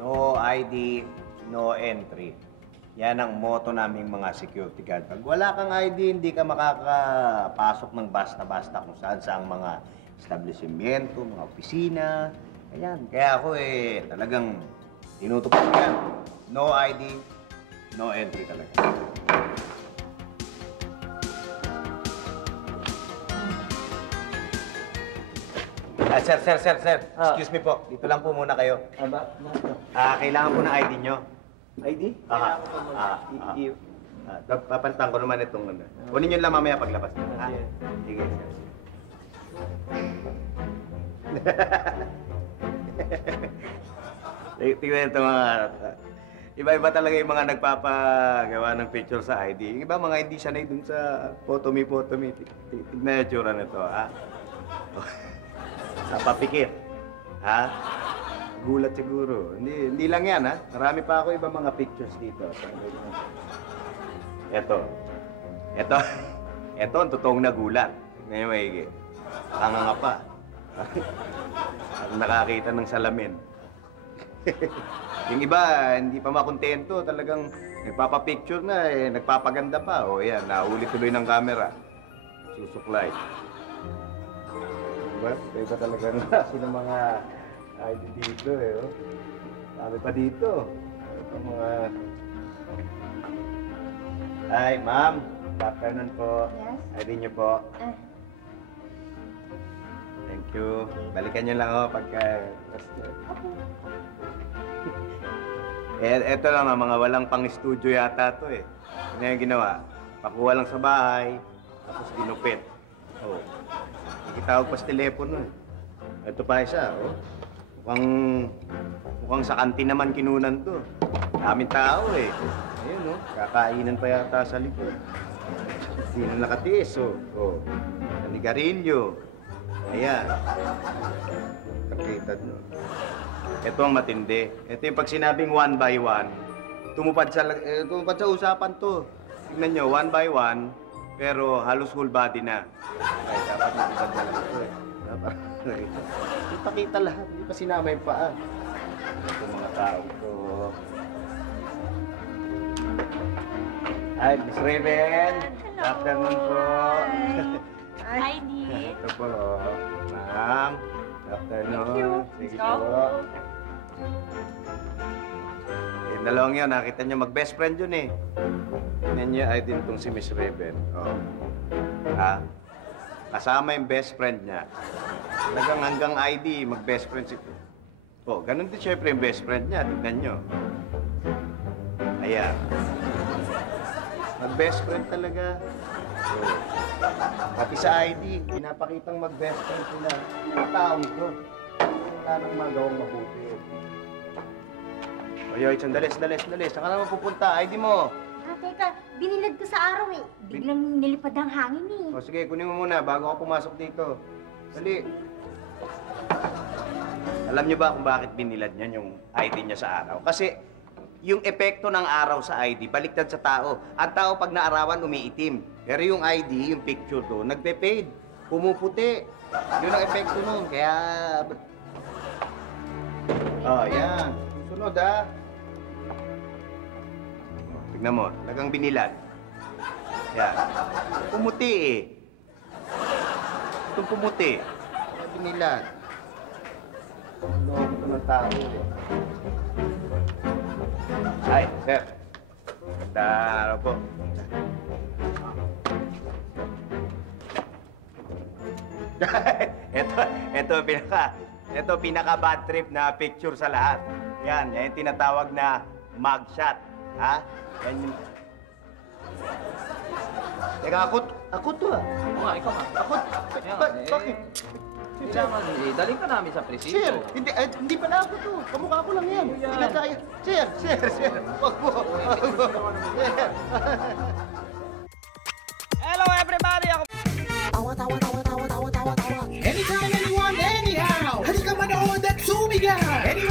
No ID, no entry. Yan ang motto naming mga security guard. Pag wala kang ID, hindi ka makakapasok ng basta-basta kung saan mga establishmento, mga opisina. Ayan. Kaya ako talagang tinutupad ko yan. No ID, no entry talaga. Sir. Excuse me po. Dito lang po muna kayo. Kailangan po ng ID nyo. ID? Papalitan ko naman itong ano. Kunin nyo lang mamaya paglabas. Sige, sir. Tingnan ito mga... Iba-iba talaga yung mga nagpapagawa ng picture sa ID. Yung iba mga hindi sanay dun sa photo-me. Tignan yung tsura nito, ha? Napapikit. Ha? Gulat siguro. Hindi lang yan, ha? Marami pa ako ibang mga pictures dito. Ito, ang totoong nagulat. Ngayon, maigi. Tanga nga pa. Nakakita ng salamin. Yung iba, hindi pa makontento. Talagang nagpapapicture na, nagpapaganda pa. O yan, nahuli tuloy ng camera. Susuklay. Diba? Iba talaga na sila mga ID dito, oh. Sabi pa dito. Ito mga... Hi, ma'am. Good afternoon po. Yes? ID niyo po. Thank you. Balikan niyo lang, pagka... Ito lang, mga walang pang-studio yata to, Ano yung ginawa? Pakuha lang sa bahay, tapos ginupit. Oh. Ikitawag pa sa telepono, Ito pa isa, Mukhang sa kantin naman kinunan to. Daming tao, Ayun, Kakainan pa yata sa likod. Hindi na nakatiis, Panigarilyo. Ayan. Nakita nyo. Ito ang matindi. Ito yung pag sinabing 1 by 1, tumupad sa usapan to. Tignan nyo, 1 by 1, pero halos whole body na. Ay, dapat matupad na lang ito, Dapat, kita lahat. Hindi pa sinama yung paa. Ito mga tao to. Hi, Miss Raven. Good afternoon po. ID. Ito po, ma'am. Good afternoon. Thank you. Sige po. Yung dalawang yun, nakita niyo, mag-best friend yun, Tingnan niyo, ay din itong si Miss Raven. Kasama yung best friend niya. Talagang hanggang ID, mag-best friend si... ganun din syempre yung best friend niya. Tignan niyo. Ayan. Mag-best friend talaga. Pati sa ID, pinapakitang mag-best friend sila. Ang taong ito. Wala nang magawang mabuti. Oy, sandali. Saan ka naman pupunta? ID mo. Teka, binilad ko sa araw, Biglang nilipad ang hangin, Sige, kunin mo muna bago ka pumasok dito. Dali. Alam niyo ba kung bakit binilad niyan yung ID niya sa araw? Kasi yung epekto ng araw sa ID, baliktad sa tao. Ang tao pag naarawan, umiitim. Pero yung ID, yung picture doon, nagpe-fade. Pumuputi. Yun ang epekto nun. Kaya... yan. Susunod, Tignan mo, talagang binilad. Yan. Pumuti, Itong pumuti. Binilad. Loob ito ng tao, Ay, sir. Tara po. Ito pinaka bad trip na picture sa lahat. Yan yung tinatawag na mugshot. Ha? Yan yung... Teka, akot to, Oo nga, ikaw nga. Akot? Bakit? Kailangan, daling ka namin sa presinto. Sir, hindi pala ako to. Kamukha ko lang yan. Sir. Wag mo. Sir. Hello everybody! Ako... Anytime, anyone, anyhow. Halika manood at sumigaw. Anyone